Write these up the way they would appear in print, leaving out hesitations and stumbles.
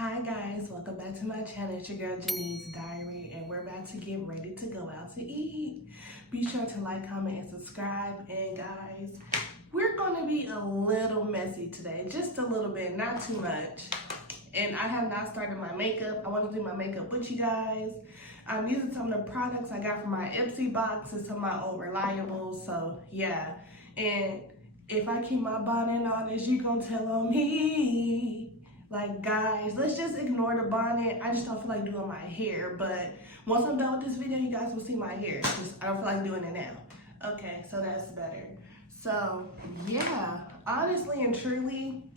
Hi guys, welcome back to my channel. It's your girl Janine's Diary, and we're about to get ready to go out to eat. Be sure to like, comment, and subscribe. And guys, we're gonna be a little messy today, just a little bit, not too much. And I have not started my makeup. I want to do my makeup with you guys. I'm using some of the products I got from my Ipsy box and some of my old reliables. So yeah, and if I keep my bonnet on, is you gonna tell on me? Like, guys, let's just ignore the bonnet. I just don't feel like doing my hair. But once I'm done with this video, you guys will see my hair. I don't feel like doing it now. Okay, so that's better. So, yeah, honestly and truly,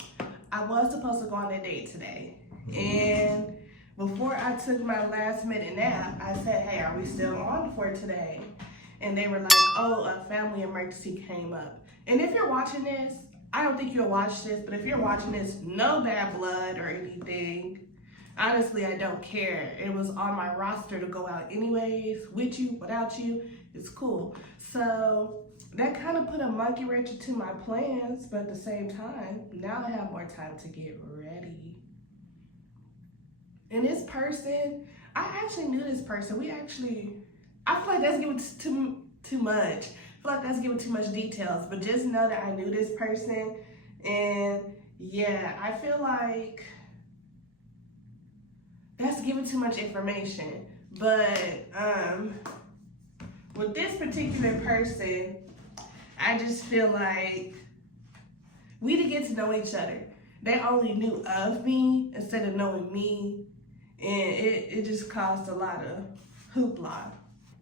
I was supposed to go on a date today. And before I took my last minute nap, I said, hey, are we still on for today? And they were like, oh, a family emergency came up. And if you're watching this, I don't think you'll watch this, but if you're watching this, no bad blood or anything. Honestly, I don't care. It was on my roster to go out anyways, with you, without you, it's cool. So that kind of put a monkey wrench into my plans, but at the same time, now I have more time to get ready. And this person, I actually knew this person. I feel like that's giving too much. I feel like that's giving too much details, but just know that I knew this person, and yeah, I feel like that's giving too much information. But with this particular person, I just feel like we didn't get to know each other. They only knew of me instead of knowing me, and it just caused a lot of hoopla.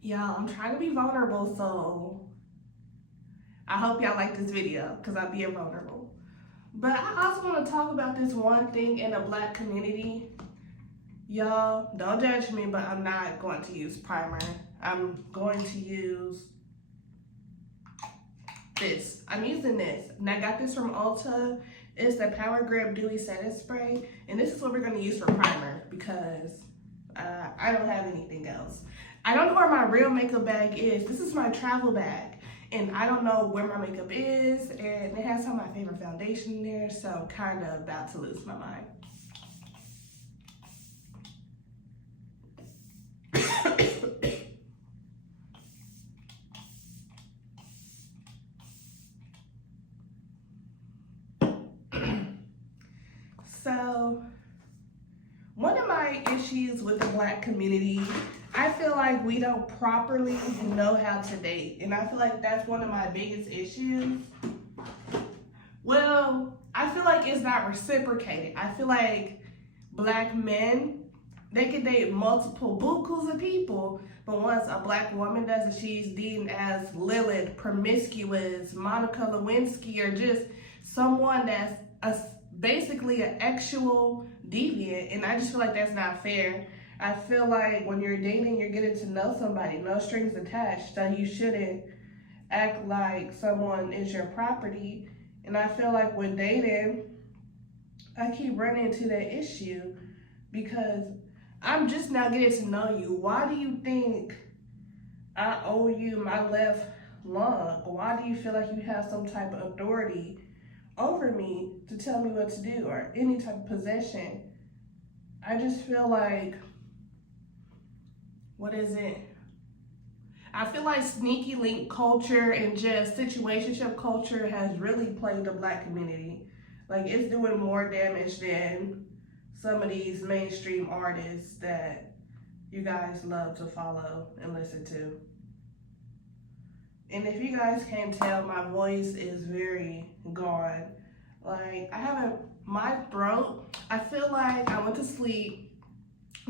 Y'all, I'm trying to be vulnerable, so I hope y'all like this video because I'm being vulnerable. But I also want to talk about this one thing in the Black community. Y'all, don't judge me, but I'm not going to use primer. I'm going to use this. I'm using this. And I got this from Ulta. It's the Power Grip Dewy Setting Spray. And this is what we're going to use for primer because I don't have anything else. I don't know where my real makeup bag is. This is my travel bag. And I don't know where my makeup is, and it has some of my favorite foundation in there, so I'm kind of about to lose my mind. So, one of my issues with the Black community, I feel like we don't properly know how to date. And I feel like that's one of my biggest issues. Well, I feel like it's not reciprocated. I feel like Black men, they can date multiple bukus of people, but once a Black woman does it, she's deemed as Lilith, promiscuous, Monica Lewinsky, or just someone that's basically an actual deviant. And I just feel like that's not fair. I feel like when you're dating, you're getting to know somebody, no strings attached, so you shouldn't act like someone is your property. And I feel like with dating, I keep running into that issue because I'm just now getting to know you. Why do you think I owe you my left lung? Why do you feel like you have some type of authority over me to tell me what to do or any type of possession? I just feel like, what is it? I feel like sneaky link culture and just situationship culture has really plagued the Black community. Like, it's doing more damage than some of these mainstream artists that you guys love to follow and listen to. And if you guys can't tell, my voice is very gone. Like, my throat, I feel like I went to sleep.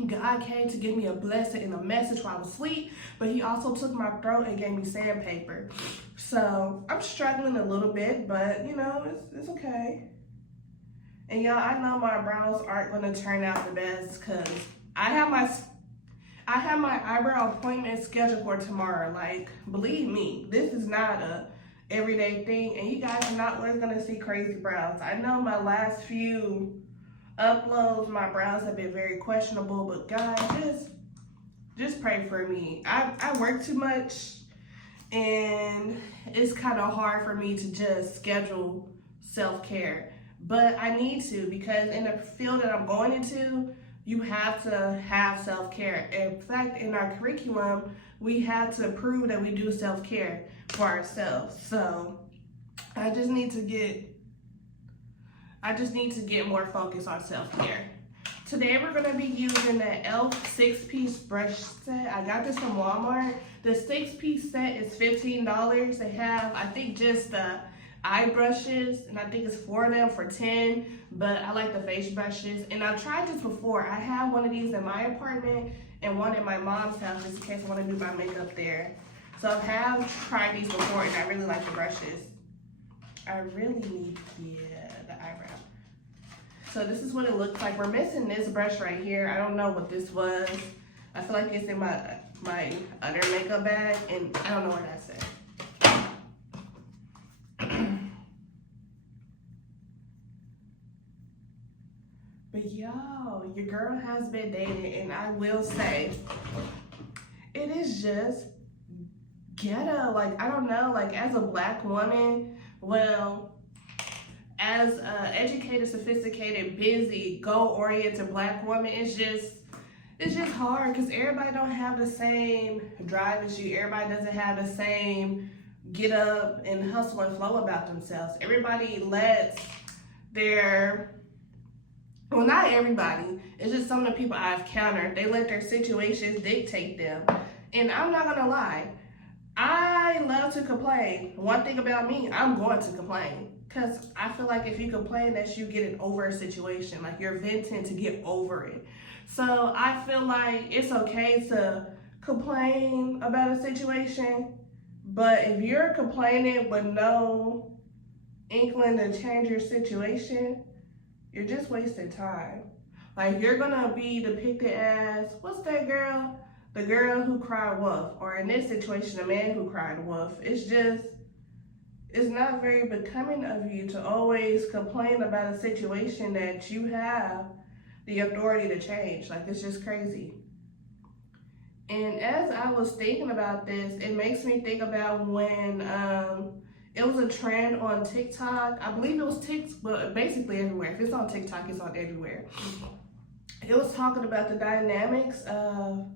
God came to give me a blessing and a message while I was asleep, but he also took my throat and gave me sandpaper. So I'm struggling a little bit, but you know, it's okay. And y'all, I know my brows aren't gonna turn out the best because I have my eyebrow appointment scheduled for tomorrow. Like, believe me, this is not a everyday thing, and you guys are not always gonna see crazy brows. I know my last few uploads, my brows have been very questionable, but guys, just pray for me. I work too much, and it's kind of hard for me to just schedule self-care. but I need to, because in the field that I'm going into, you have to have self-care. In fact, in our curriculum, we have to prove that we do self-care for ourselves. So I just need to get more focus on self-care. Today we're going to be using the e.l.f. 6-piece brush set. I got this from Walmart. The 6-piece set is $15. They have, I think, just the eye brushes, and I think it's 4 of them for $10, but I like the face brushes. And I've tried this before. I have one of these in my apartment and one in my mom's house, just in case I want to do my makeup there. So I have tried these before, and I really like the brushes. I really need, the eyebrow. So this is what it looks like. We're missing this brush right here. I don't know what this was. I feel like it's in my other makeup bag, and I don't know where that's at. But yo, your girl has been dating, and I will say, it is just ghetto. Like, I don't know, like, as a black woman, well, as an educated, sophisticated, busy, goal-oriented black woman, it's just hard, because everybody don't have the same drive as you. Everybody doesn't have the same get up and hustle and flow about themselves. Everybody lets their, well, not everybody, it's just some of the people I've encountered, they let their situations dictate them. And I'm not gonna lie, I love to complain. One thing about me, I'm going to complain. Because I feel like if you complain, that's you getting over a situation. Like, you're venting to get over it. So I feel like it's okay to complain about a situation. But if you're complaining with no inkling to change your situation, you're just wasting time. Like, you're going to be depicted as, what's that girl? The girl who cried wolf. Or in this situation, the man who cried wolf. It's not very becoming of you to always complain about a situation that you have the authority to change. Like, it's just crazy. And as I was thinking about this, it makes me think about when it was a trend on TikTok. I believe it was TikTok, but basically everywhere. If it's on TikTok, it's on everywhere. It was talking about the dynamics of,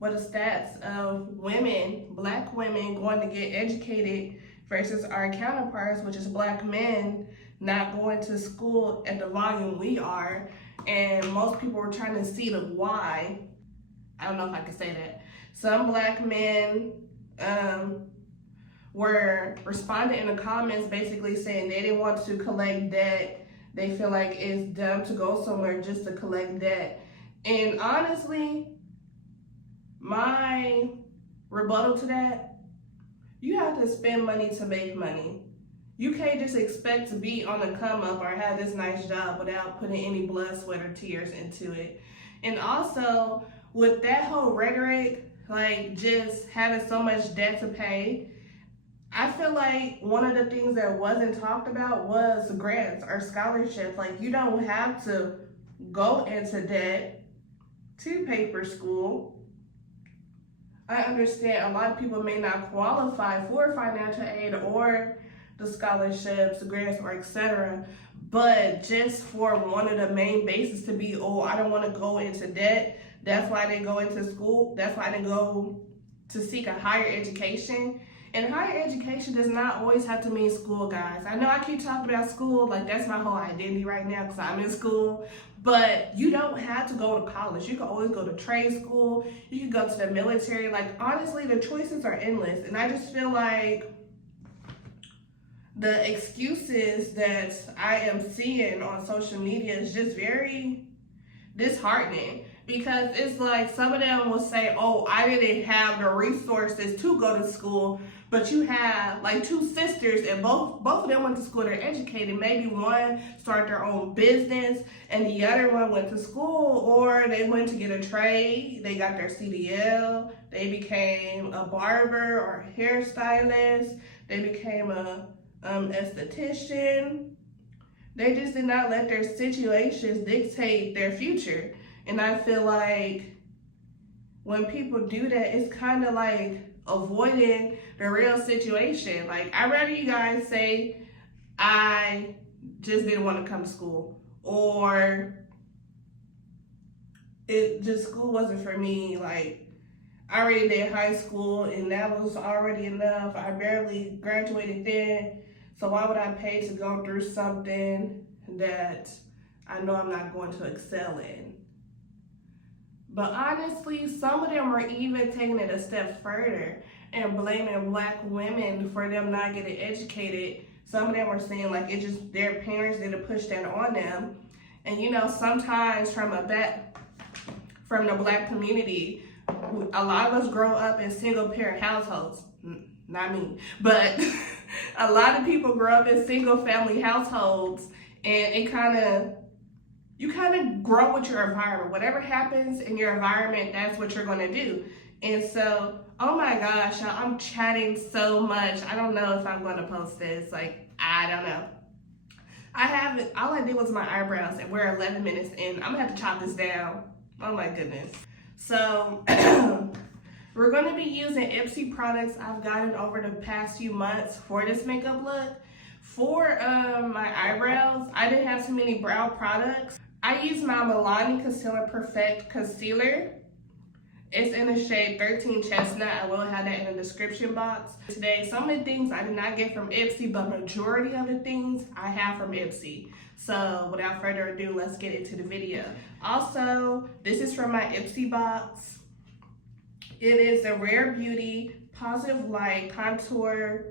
the stats of women, black women, going to get educated versus our counterparts, which is black men not going to school at the volume we are. And most people were trying to see the why. I don't know if I can say that. Some black men were responding in the comments basically saying they didn't want to collect debt. They feel like it's dumb to go somewhere just to collect debt. And honestly, my rebuttal to that, you have to spend money to make money. You can't just expect to be on the come up or have this nice job without putting any blood, sweat, or tears into it. And also, with that whole rhetoric, like just having so much debt to pay, I feel like one of the things that wasn't talked about was grants or scholarships. Like, you don't have to go into debt to pay for school. I understand a lot of people may not qualify for financial aid or the scholarships, grants, or etc. But just for one of the main bases to be, oh, I don't want to go into debt. That's why they go into school. That's why they go to seek a higher education. And higher education does not always have to mean school, guys. I know I keep talking about school, like that's my whole identity right now because I'm in school. But you don't have to go to college. You can always go to trade school. You can go to the military. Like, honestly, the choices are endless. And I just feel like the excuses that I am seeing on social media is just very disheartening. Because it's like some of them will say, oh, I didn't have the resources to go to school. But you have like two sisters and both of them went to school, they're educated. Maybe one started their own business and the other one went to school, or they went to get a trade, they got their CDL, they became a barber or a hairstylist, they became a esthetician. They just did not let their situations dictate their future. And I feel like when people do that, it's kind of like avoiding the real situation. Like, I'd rather you guys say, I just didn't want to come to school, or it just school wasn't for me. Like, I already did high school and that was already enough. I barely graduated then, so why would I pay to go through something that I know I'm not going to excel in? But honestly, some of them were even taking it a step further and blaming Black women for them not getting educated. Some of them were saying like it just their parents didn't push that on them. And you know, sometimes from the Black community, a lot of us grow up in single parent households. Not me, but a lot of people grow up in single family households, and you kind of grow with your environment. Whatever happens in your environment, that's what you're going to do. And so, oh my gosh, I'm chatting so much. I don't know if I'm going to post this. Like, I don't know. All I did was my eyebrows, and we're 11 minutes in. I'm going to have to chop this down. Oh my goodness. So, we're going to be using Ipsy products I've gotten over the past few months for this makeup look. For my eyebrows, I didn't have too many brow products. I used my Milani Concealer Perfect Concealer. It's in the shade 13 Chestnut. I will have that in the description box. Today, some of the things I did not get from Ipsy, but majority of the things I have from Ipsy. So without further ado, let's get into the video. Also, this is from my Ipsy box. It is the Rare Beauty Positive Light Contour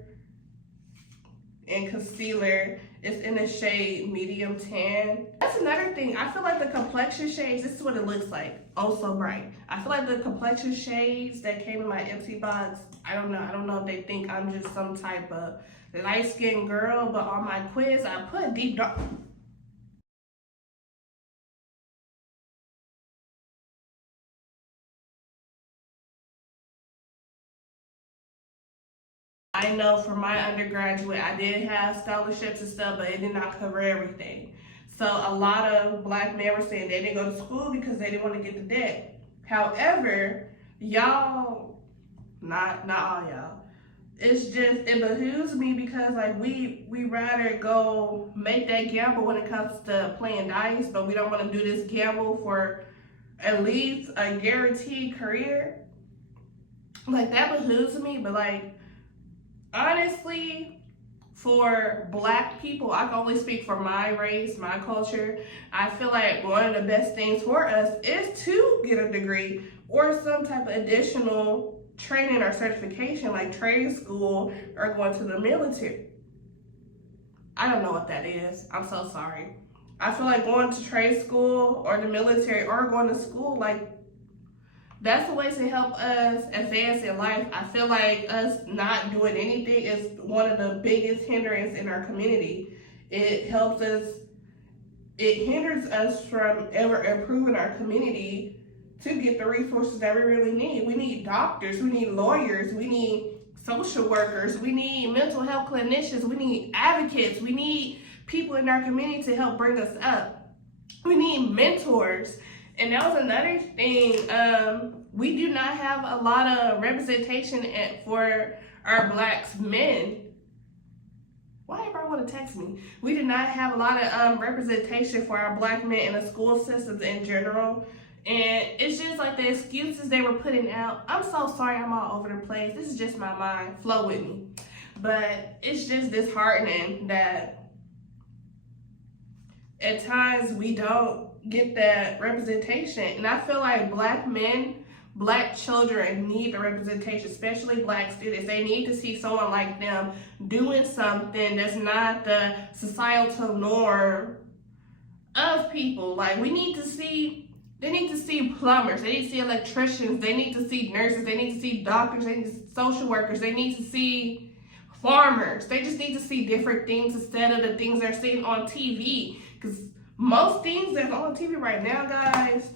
and Concealer. It's in the shade medium tan. That's another thing. I feel like the complexion shades, this is what it looks like. Oh, so bright. I feel like the complexion shades that came in my Ipsy box, I don't know if they think I'm just some type of light-skinned girl, but on my quiz, I put deep dark. I know for my undergraduate, I did have scholarships and stuff, but it did not cover everything. So a lot of Black men were saying they didn't go to school because they didn't want to get the debt. However, y'all, not all y'all, it's just, it behooves me because like we rather go make that gamble when it comes to playing dice, but we don't want to do this gamble for at least a guaranteed career. Like, that behooves me, but like, honestly, for Black people, I can only speak for my race, my culture. I feel like one of the best things for us is to get a degree or some type of additional training or certification like trade school or going to the military. I don't know what that is. I'm so sorry. I feel like going to trade school or the military or going to school, like, that's the way to help us advance in life. I feel like us not doing anything is one of the biggest hindrances in our community. It hinders us from ever improving our community to get the resources that we really need. We need doctors, we need lawyers, we need social workers, we need mental health clinicians, we need advocates, we need people in our community to help bring us up. We need mentors. And that was another thing. We do not have a lot of representation for our Black men. Why everybody want to text me? We do not have a lot of representation for our Black men in the school systems in general. And it's just like the excuses they were putting out. I'm so sorry I'm all over the place. This is just my mind. Flow with me. But it's just disheartening that at times we don't get that representation. And I feel like Black men, Black children need the representation, especially Black students. They need to see someone like them doing something that's not the societal norm of people. Like, they need to see plumbers, they need to see electricians, they need to see nurses, they need to see doctors, they need to see social workers, they need to see farmers. They just need to see different things instead of the things they're seeing on TV. Because most things that's on TV right now, guys,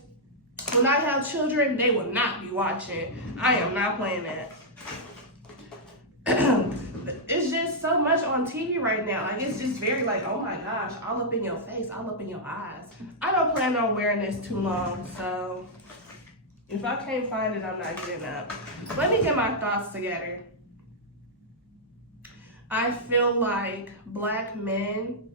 when I have children, they will not be watching. I am not playing that. It's just so much on TV right now. Like, it's just very like, oh my gosh, all up in your face, all up in your eyes. I don't plan on wearing this too long, so if I can't find it, I'm not getting up. Let me get my thoughts together. I feel like Black men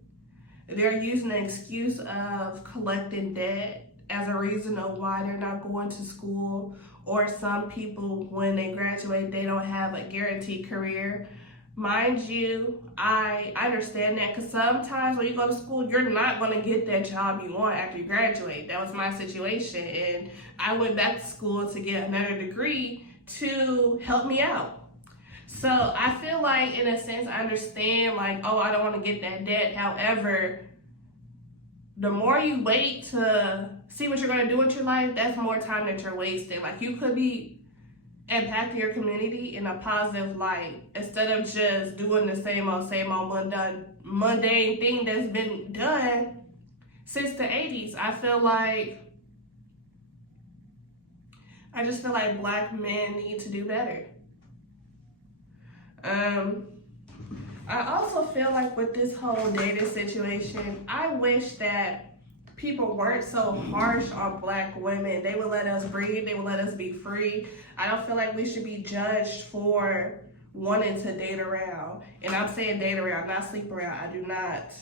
They're using the excuse of collecting debt as a reason of why they're not going to school. Or some people, when they graduate, they don't have a guaranteed career. Mind you, I understand that, because sometimes when you go to school, you're not going to get that job you want after you graduate. That was my situation, and I went back to school to get another degree to help me out. So I feel like, in a sense, I understand, like, oh, I don't want to get that debt. However, the more you wait to see what you're going to do with your life, that's more time that you're wasting. Like, you could be impacting your community in a positive light instead of just doing the same old mundane thing that's been done since the 80s. I just feel like Black men need to do better. I also feel like with this whole dating situation, I wish that people weren't so harsh on Black women. They would let us breathe. They would let us be free. I don't feel like we should be judged for wanting to date around. And I'm saying date around, not sleep around. I do not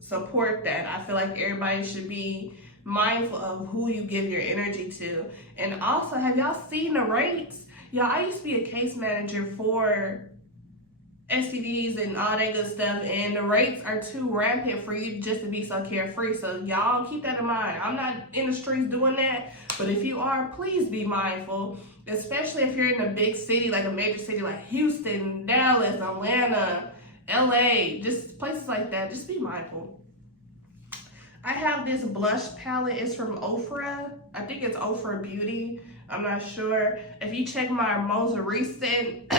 support that. I feel like everybody should be mindful of who you give your energy to. And also, have y'all seen the rates? Y'all, I used to be a case manager for STDs and all that good stuff, and the rates are too rampant for you just to be so carefree. So y'all keep that in mind. I'm not in the streets doing that, but if you are, please be mindful, especially if you're in a big city, like a major city like Houston, Dallas, Atlanta, LA, just places like that. Just be mindful. I have this blush palette. It's from Ofra. I think it's Ofra Beauty. I'm not sure. If you check my most recent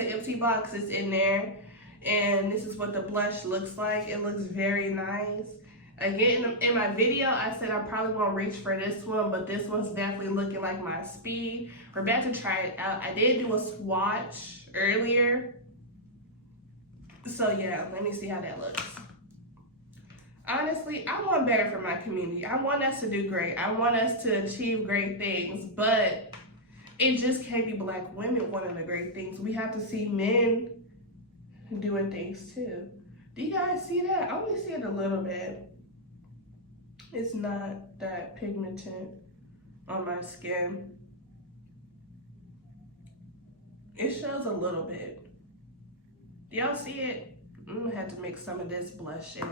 empty box is in there, and this is what the blush looks like. It looks very nice. Again, in my video, I said I probably won't reach for this one, but this one's definitely looking like my speed. We're about to try it out. I did do a swatch earlier, so yeah, let me see how that looks. Honestly, I want better for my community. I want us to do great. I want us to achieve great things, but it just can't be Black women wanting the great things. We have to see men doing things too. Do you guys see that? I only see it a little bit. It's not that pigmented on my skin. It shows a little bit. Do y'all see it? I'm gonna have to mix some of this blush in.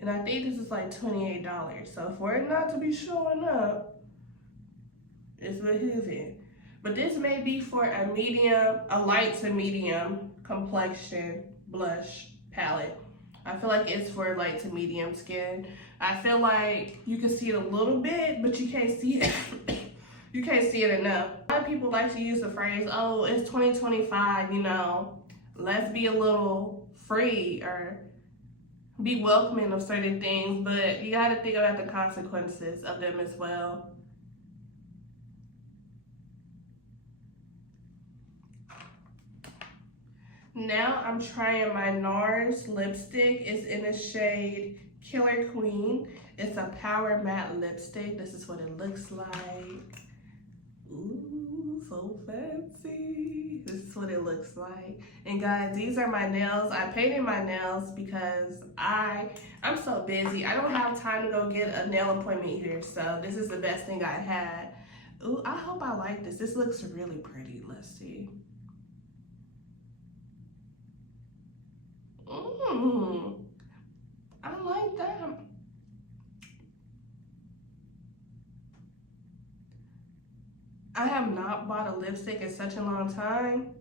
And I think this is like $28. So for it not to be showing up, it's what it is. But this may be for a light to medium complexion blush palette. I feel like it's for light to medium skin. I feel like you can see it a little bit, but you can't see it. You can't see it enough. A lot of people like to use the phrase, oh, it's 2025, you know, let's be a little free or be welcoming of certain things, but you gotta think about the consequences of them as well. Now I'm trying my NARS lipstick. It's in the shade Killer Queen. It's a power matte lipstick. This is what it looks like. Ooh, so fancy. This is what it looks like. And guys, these are my nails. I painted my nails because I'm so busy. I don't have time to go get a nail appointment here. So this is the best thing I had. Ooh, I hope I like this. This looks really pretty. Let's see. I like that. I have not bought a lipstick in such a long time,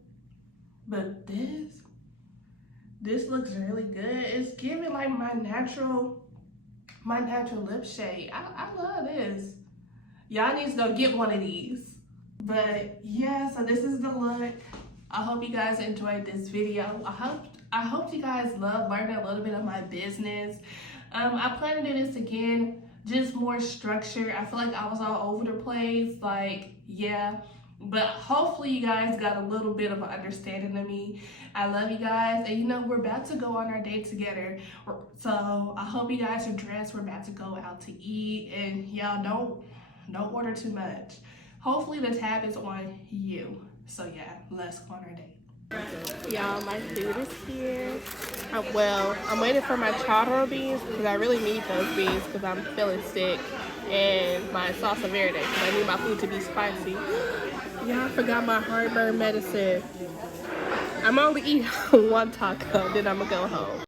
but this looks really good. It's giving like my natural lip shade. I love this. Y'all need to go get one of these. But yeah, so this is the look. I hope you guys enjoyed this video. I hope you guys love learning a little bit of my business. I plan to do this again, just more structure. I feel like I was all over the place, like, yeah. But hopefully you guys got a little bit of an understanding of me. I love you guys, and you know, we're about to go on our date together. So I hope you guys are dressed. We're about to go out to eat, and y'all don't order too much. Hopefully the tab is on you. So yeah, let's go on our date. Y'all, my food is here. Well, I'm waiting for my charro beans because I really need those beans because I'm feeling sick, and my salsa verde because I need my food to be spicy. Y'all, I forgot my heartburn medicine. I'm only eating one taco, then I'm gonna go home.